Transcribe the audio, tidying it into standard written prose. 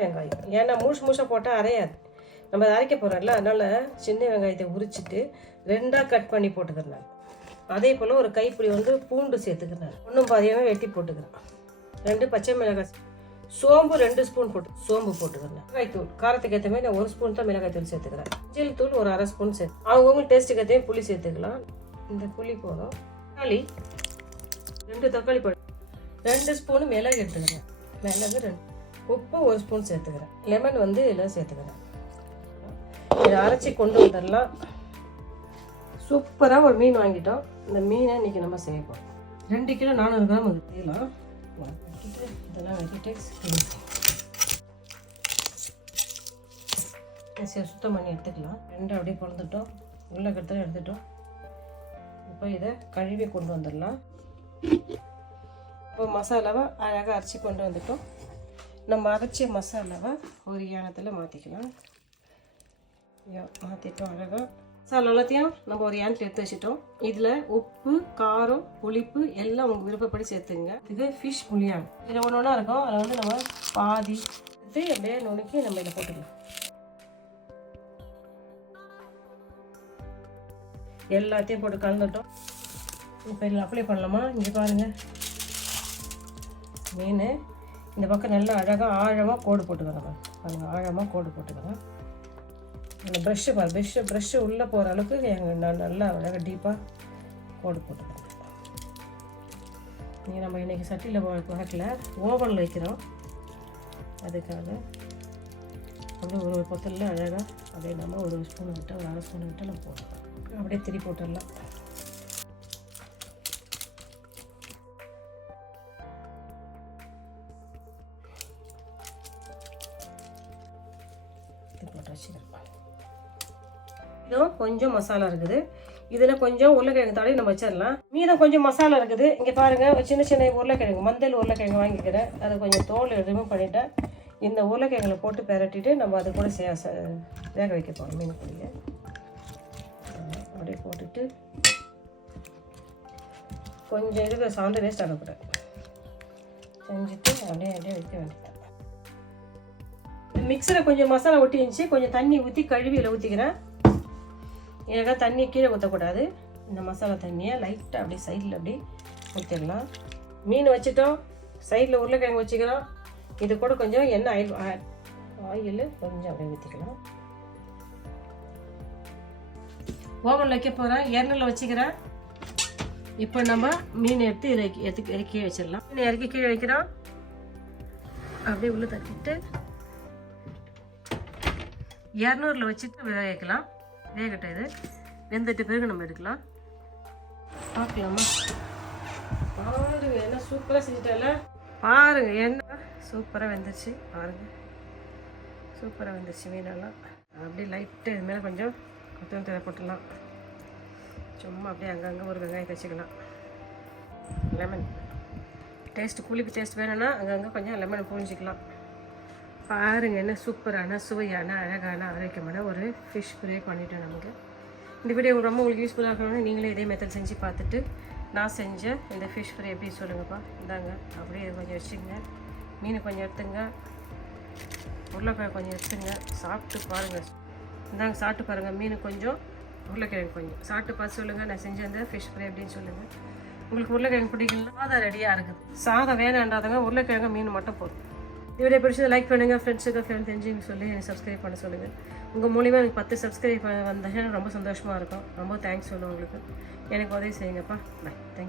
வெங்காயம், ஏன்னா மூஷாக போட்டால் அரையாது. நம்ம அதை அரைக்க போகிறோம்ல, அதனால் சின்ன வெங்காயத்தை உரிச்சிட்டு 2ஆக கட் பண்ணி போட்டுக்கிறேன். அதே போல் ஒரு கைப்பிடி வந்து பூண்டு சேர்த்துக்கிறேன். ஒன்றும் பாதியமாக வெட்டி போட்டுக்கிறேன். 2 பச்சை மிளகாய், சோம்பு 2 ஸ்பூன் சோம்பு போட்டுக்கிறேன். மிளகாய்த்தூள் காரத்துக்கு ஏற்ற மாதிரி நான் 1 ஸ்பூன் தான் மிளகாய்த்தூள் சேர்த்துக்கிறேன். மஞ்சள் தூள் ஒரு 1/2 ஸ்பூன் சேர்த்து, அவங்கவுங்க டேஸ்ட்டுக்கு ஏற்ற புளி சேர்த்துக்கலாம். இந்த புளி போதும். தக்காளி 2 தக்காளி போடு, 2 ஸ்பூன் மிளகு எடுத்துக்கிறேன். மிளகு 2, உப்பு 1 ஸ்பூன் சேர்த்துக்கிறேன். லெமன் வந்து எல்லாம் சேர்த்துக்கிறேன். இதை அரைச்சி கொண்டு வந்துடலாம். சூப்பராக ஒரு மீன் வாங்கிட்டோம். இந்த மீனை இன்றைக்கி நம்ம செய்யப்போம். 2 கிலோ 400 கிராம் அது செய்யலாம். இதெல்லாம் வெட்டிட்டு சுத்தம் பண்ணி எடுத்துக்கலாம். 2 அப்படியே பிறந்துட்டோம், உள்ள கருத்தில் எடுத்துட்டோம். இப்போ இதை கழுவி கொண்டு வந்துடலாம். இப்போ மசாலாவை அழகாக அரைச்சி கொண்டு வந்துட்டோம். நம்ம அரைச்ச மசாலாவை ஒரு யானத்தில் மாற்றிக்கலாம். மாற்றிட்டோம். அழகாக மசாலா எல்லாத்தையும் நம்ம ஒரு யானத்தில் எடுத்து வச்சுட்டோம். இதில் உப்பு, காரம், புளிப்பு எல்லாம் உங்கள் விருப்பப்படி சேர்த்துங்க. இது ஃபிஷ் புளியான். இதில் ஒன்று ஒன்றா இருக்கும். அதை வந்து நம்ம பாதி எடுத்து அப்படியே நுணுக்கி நம்ம இதில் போட்டுக்கலாம். எல்லாத்தையும் போட்டு கலந்துட்டோம். இப்போ இதில் அப்ளை பண்ணலாமா? இங்கே பாருங்கள், மீன் இந்த பக்கம் நல்லா அழகாக ஆழமாக கோடு போட்டுக்கலாம். பாருங்கள், ஆழமாக கோடு போட்டுக்கலாம். அந்த ப்ரெஷ்ஷு ப்ரெஷ்ஷு உள்ளே போகிற அளவுக்கு நான் நல்லா அழகாக டீப்பாக கோடு போட்டுக்கிறேன். நீங்கள் நம்ம இன்றைக்கி சட்டியில் பார்க்கல, ஓவனில் வைக்கிறோம். அதுக்காக அப்படியே ஒரு பொத்தலில் அழகாக அப்படியே நம்ம ஒரு ஸ்பூன் விட்டு ஒரு 1/2 ஸ்பூன் விட்டு நம்ம போட்டுக்கலாம். அப்படியே திரி போட்டுடலாம். இதுவும் கொஞ்சம் மசாலா இருக்குது. இதில் கொஞ்சம் உருளைக்கிழங்கு தடவி நம்ம வச்சிடலாம். மீதம் கொஞ்சம் மசாலா இருக்குது. இங்கே பாருங்கள், சின்ன சின்ன உருளைக்கிழங்கு, மஞ்சள் உருளைக்கிழங்கு வாங்கிக்கிறேன். அதை கொஞ்சம் தோல் ரிமூவ் பண்ணிவிட்டேன். இந்த உருளைக்கிழங்குல போட்டு பெரட்டிட்டு நம்ம அது கூட வேக வைக்க போகிறோம். மீன் பொடியை அப்படியே போட்டுட்டு கொஞ்சம் இதுக்கு சாந்து வேஸ்ட் ஆகக்கூடாது. செஞ்சுட்டு அப்படியே வைக்க வேண்டியதான். மிக்சரை கொஞ்சம் மசாலா ஒட்டி இருந்துச்சு. கொஞ்சம் தண்ணி ஊற்றி கழுவியில் ஊற்றிக்கிறேன். எனக்கா தண்ணி கீழே ஊற்றக்கூடாது. இந்த மசாலா தண்ணியை லைட்டாக அப்படியே சைடில் அப்படி ஊற்றிடலாம். மீன் வச்சுட்டோம், சைடில் உருளைக்கிழங்கு வச்சுக்கிறோம். இது கூட கொஞ்சம் எண்ணெய் ஆயில் கொஞ்சம் அப்படியே ஊற்றிக்கலாம். ஓவனில் வைக்க போகிறேன். 200 வச்சுக்கிறேன். இப்போ நம்ம மீன் எடுத்து இறக்கி வச்சிடலாம். மீன் இறக்கி கீழே வைக்கிறோம். அப்படியே உள்ளே தட்டிட்டு 200 வச்சுட்டு வேக வைக்கலாம். வேகட்டும். இது வெந்துட்டு பிறகு நம்ம எடுக்கலாம். பார்க்கலாமா? பாருங்க, என்ன சூப்பராக செஞ்சுட்டல. பாருங்க, என்ன சூப்பராக வெந்துருச்சு. பாருங்க, சூப்பராக வெந்துருச்சு மீனெல்லாம். அப்படியே லைட்டு இது மேலே கொஞ்சம் கொத்தமல்லி போட்டுடலாம். சும்மா அப்படியே அங்கங்கே ஒரு வெங்காயத்தை வச்சுக்கலாம். லெமன் டேஸ்ட்டு, புளிப்பு டேஸ்ட் வேணும்னா அங்கங்கே கொஞ்சம் லெமனை புழிஞ்சிக்கலாம். பாருங்கள், என்ன சூப்பரான சுவையான அழகான ஆரோக்கியமான ஒரு ஃபிஷ் ஃப்ரை பண்ணிவிட்டோம். நமக்கு இந்த வீடியோ ரொம்ப உங்களுக்கு யூஸ்ஃபுல்லாக இருக்கணும்னு நீங்களே இதே மெத்தட் செஞ்சு பார்த்துட்டு நான் செஞ்ச இந்த ஃபிஷ் ஃப்ரை எப்படி சொல்லுங்கப்பா. இந்தாங்க, அப்படியே இது கொஞ்சம் வச்சுங்க. மீன் கொஞ்சம் எடுத்துங்க, உருளைக்கிழங்கு கொஞ்சம் எடுத்துங்க. சாப்பிட்டு பாருங்கள். இந்தாங்க, சாப்பிட்டு பாருங்கள். மீன் கொஞ்சம், உருளைக்கிழங்கு கொஞ்சம் சாப்பிட்டு பார்த்து சொல்லுங்கள். நான் செஞ்ச அந்த ஃபிஷ் ஃப்ரை எப்படின்னு சொல்லுங்கள். உங்களுக்கு உருளைக்கிழங்கு பிடிக்கலன்னா சாதம் ரெடியாக இருக்குது. சாதம் வேணான்றதாங்க, உருளைக்கிழங்கு மீன் மட்டும் போதும். இந்த வீடியோ பிடிச்சதை லைக் பண்ணுங்கள். ஃப்ரெண்ட்ஸுக்கு தெரிஞ்சு சொல்லி எனக்கு சப்ஸ்கிரைப் பண்ண சொல்லுங்கள். உங்கள் மூலிமா எனக்கு 10 சப்ஸ்கிரைப் வந்தால் ரொம்ப சந்தோஷமாக இருக்கும். ரொம்ப தேங்க்ஸ் சொல்லுவேன் உங்களுக்கு. எனக்கு உதவி செய்யுங்கப்பா. பாய். தேங்க்யூ.